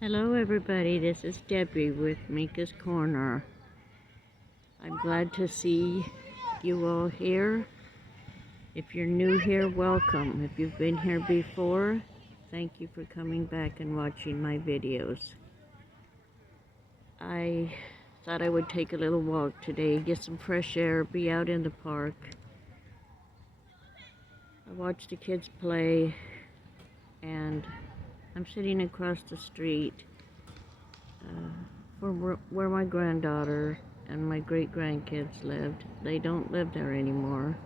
Hello everybody, this is Debbie with Mika's Corner. I'm glad to see you all here. If you're new here, welcome. If you've been here before, thank you for coming back and watching my videos. I thought I would take a little walk today, get some fresh air, be out in the park. I watch the kids play, and I'm sitting across the street where my granddaughter and my great-grandkids lived. They don't live there anymore.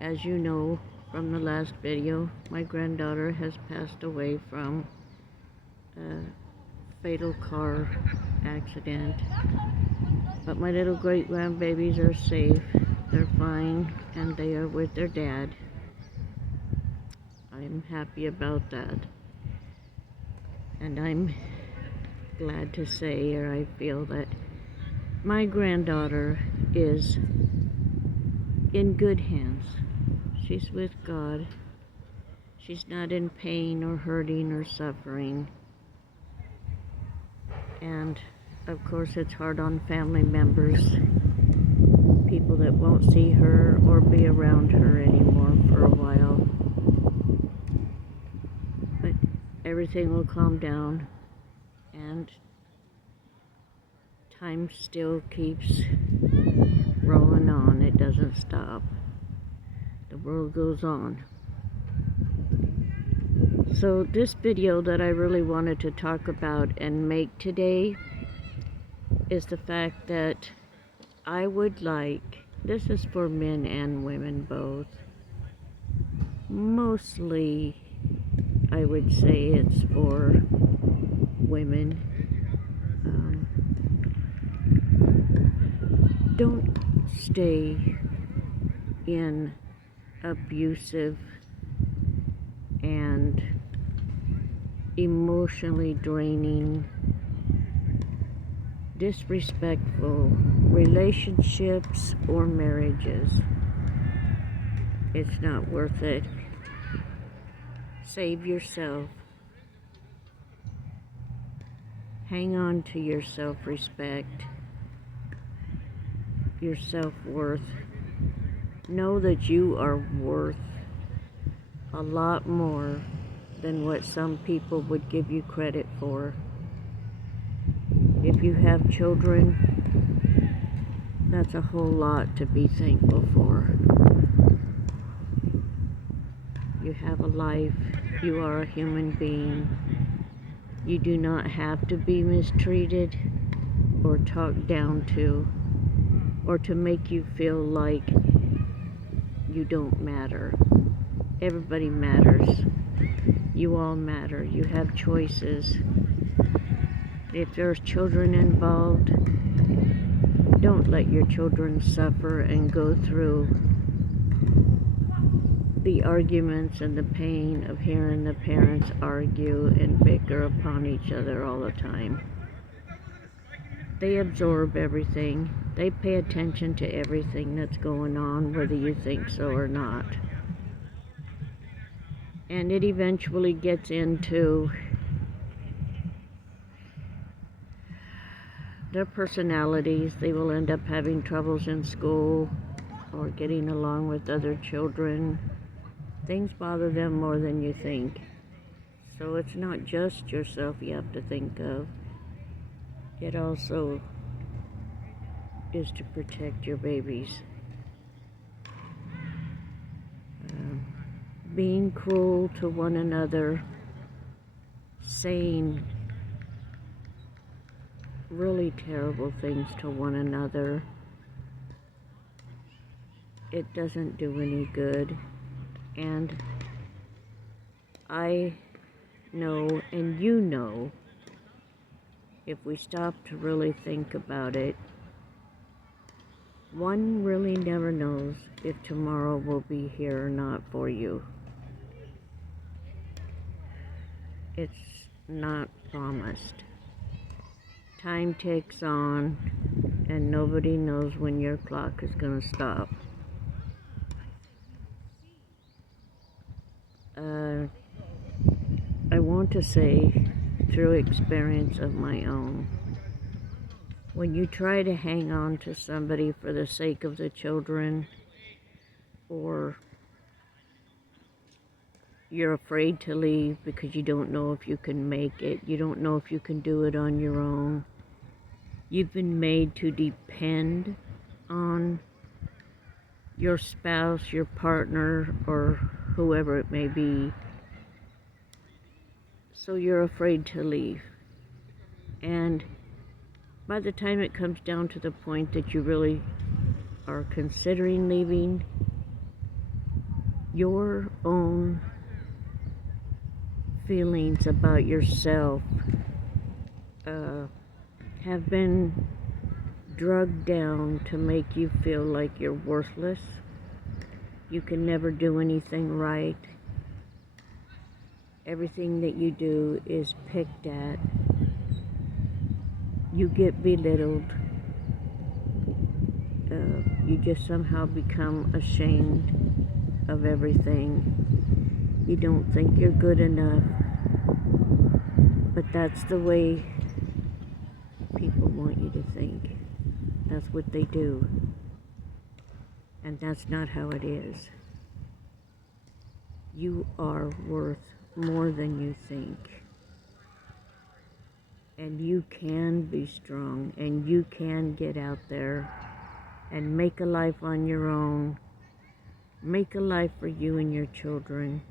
As you know from the last video, my granddaughter has passed away from a fatal car accident. But my little great-grandbabies are safe. They're fine, and they are with their dad. I'm happy about that. And I'm glad to say, or I feel that my granddaughter is in good hands. She's with God. She's not in pain or hurting or suffering. And of course it's hard on family members, people that won't see her or be around her anymore for a while. But everything will calm down, and time still keeps rolling on. It doesn't stop. The world goes on. So this video that I really wanted to talk about and make today is the fact that I would like, this is for men and women both, mostly I would say it's for women. Don't stay in abusive and emotionally draining, disrespectful relationships or marriages. It's not worth it. Save yourself. Hang on to your self-respect, your self-worth. Know that you are worth a lot more than what some people would give you credit for. If you have children, that's a whole lot to be thankful for. You have a life. You are a human being. You do not have to be mistreated or talked down to, or to make you feel like you don't matter. Everybody matters. You all matter. You have choices. If there's children involved, don't let your children suffer and go through the arguments and the pain of hearing the parents argue and bicker upon each other all the time. They absorb everything. They pay attention to everything that's going on, whether you think so or not. And it eventually gets into their personalities. They will end up having troubles in school or getting along with other children. Things bother them more than you think. So it's not just yourself you have to think of. It also is to protect your babies. Being cruel to one another, saying really terrible things to one another, it doesn't do any good. And I know, and you know, if we stop to really think about it, one really never knows if tomorrow will be here or not for you. It's not promised. Time ticks on, and nobody knows when your clock is going to stop. I want to say, through experience of my own, when you try to hang on to somebody for the sake of the children, or you're afraid to leave because you don't know if you can make it, you don't know if you can do it on your own, you've been made to depend on your spouse, your partner, or whoever it may be, so you're afraid to leave. And by the time it comes down to the point that you really are considering leaving, your own feelings about yourself have been drugged down to make you feel like you're worthless. You can never do anything right. Everything that you do is picked at. You get belittled. You just somehow become ashamed of everything. You don't think you're good enough. But that's the way people want you to think. That's what they do. And that's not how it is. You are worth more than you think. And you can be strong, and you can get out there and make a life on your own. Make a life for you and your children.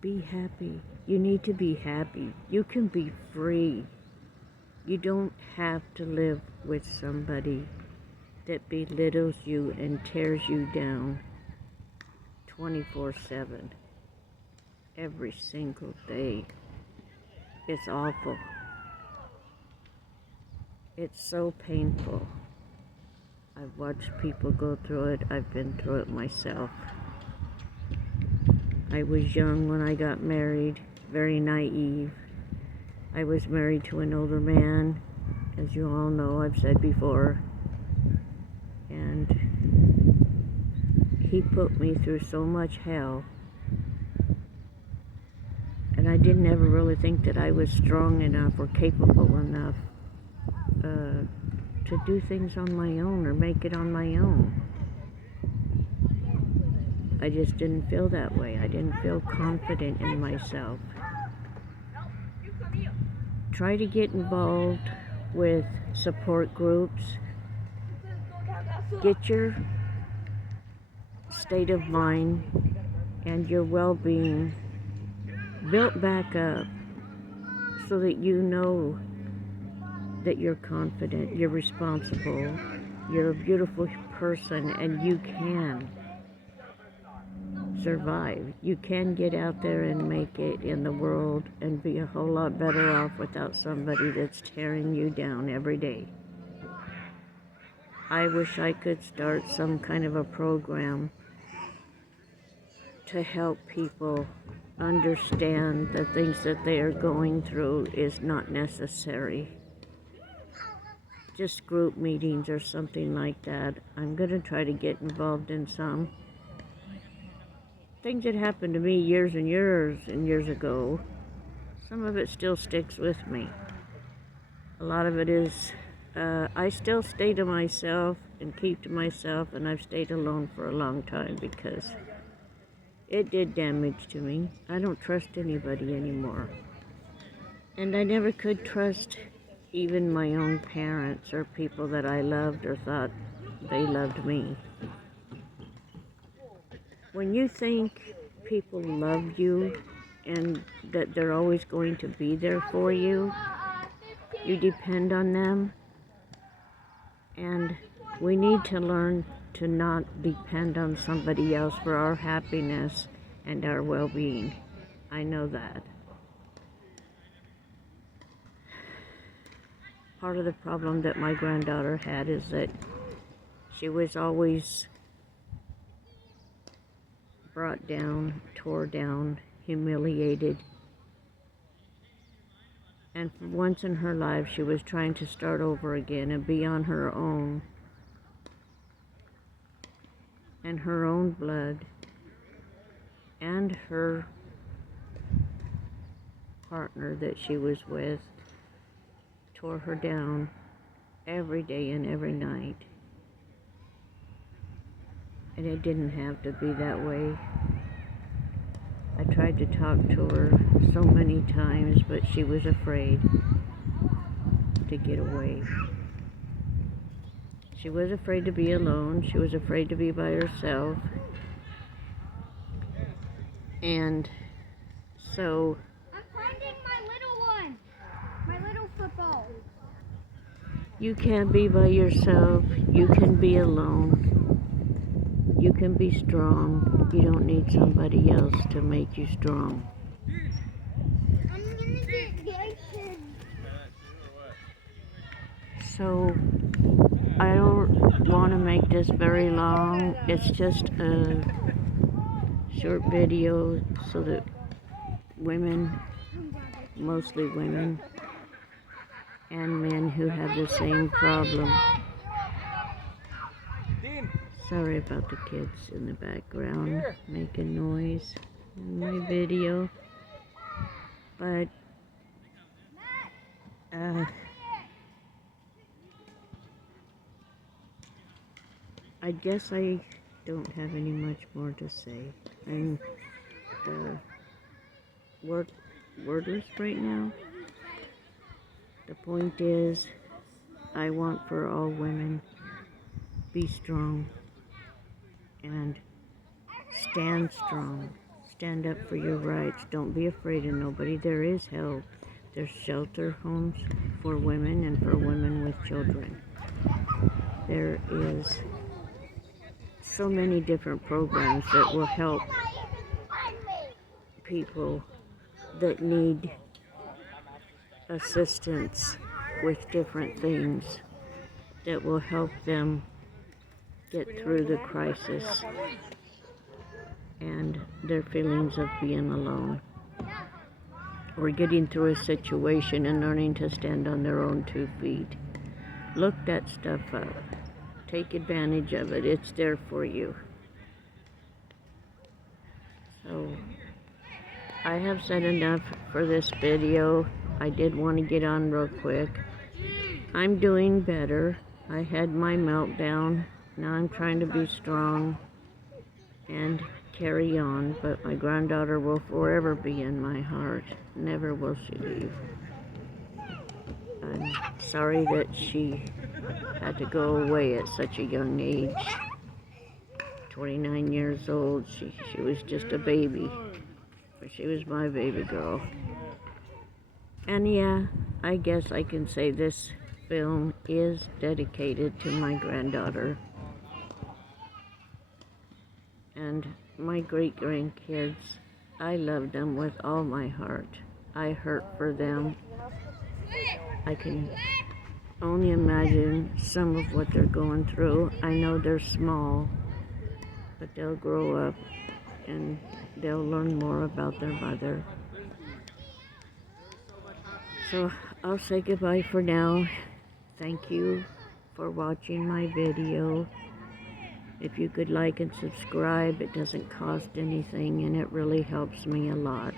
Be happy. You need to be happy. You can be free. You don't have to live with somebody that belittles you and tears you down 24/7 every single day. It's awful. It's so painful. I've watched people go through it. I've been through it myself. I was young when I got married, very naive. I was married to an older man, as you all know, I've said before. And he put me through so much hell. And I didn't ever really think that I was strong enough or capable enough to do things on my own or make it on my own. I just didn't feel that way. I didn't feel confident in myself. Try to get involved with support groups. Get your state of mind and your well-being built back up so that you know that you're confident, you're responsible, you're a beautiful person, and you can survive. You can get out there and make it in the world and be a whole lot better off without somebody that's tearing you down every day. I wish I could start some kind of a program to help people understand the things that they are going through is not necessary. Just group meetings or something like that. I'm going to try to get involved in some. Things that happened to me years and years and years ago, some of it still sticks with me. A lot of it is, I still stay to myself and keep to myself, and I've stayed alone for a long time because it did damage to me. I don't trust anybody anymore. And I never could trust even my own parents or people that I loved or thought they loved me. When you think people love you and that they're always going to be there for you, you depend on them. And we need to learn to not depend on somebody else for our happiness and our well-being. I know that. Part of the problem that my granddaughter had is that she was always brought down, tore down, humiliated. And for once in her life, she was trying to start over again and be on her own. And her own blood and her partner that she was with tore her down every day and every night. And it didn't have to be that way. I tried to talk to her so many times, but she was afraid to get away. She was afraid to be alone. She was afraid to be by herself. And so... I'm finding my little one. My little football. You can be by yourself. You can be alone. You can be strong. You don't need somebody else to make you strong. I'm gonna get Jason. So, I don't want to make this very long. It's just a short video so that women, mostly women, and men who have the same problem. Sorry about the kids in the background making noise in my video, but I guess I don't have any much more to say. I'm wordless right now. The point is, I want for all women, be strong and stand strong. Stand up for your rights. Don't be afraid of nobody. There is help. There's shelter homes for women and for women with children. There is so many different programs that will help people that need assistance with different things, that will help them get through the crisis and their feelings of being alone, or getting through a situation and learning to stand on their own 2 feet. Look that stuff up. Take advantage of it. It's there for you. So, I have said enough for this video. I did want to get on real quick. I'm doing better. I had my meltdown. Now I'm trying to be strong and carry on, but my granddaughter will forever be in my heart. Never will she leave. I'm sorry that she had to go away at such a young age. 29 years old. She was just a baby. But she was my baby girl. And yeah, I guess I can say this film is dedicated to my granddaughter and my great-grandkids. I love them with all my heart. I hurt for them. I can only imagine some of what they're going through. I know they're small, but they'll grow up and they'll learn more about their mother. So I'll say goodbye for now. Thank you for watching my video. If you could like and subscribe, it doesn't cost anything and it really helps me a lot.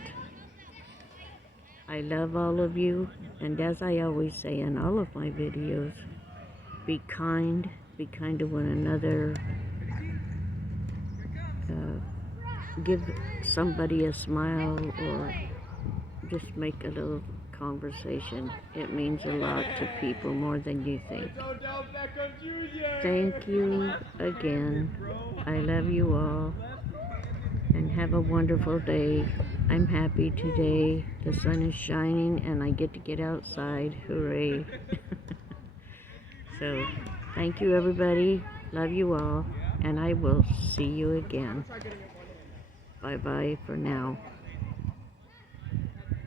I love all of you, and as I always say in all of my videos, be kind to one another. Give somebody a smile or just make a little conversation. It means a lot to people, more than you think. Thank you again. I love you all and have a wonderful day. I'm happy today. The sun is shining and I get to get outside. Hooray. So, thank you everybody. Love you all. And I will see you again. Bye-bye for now.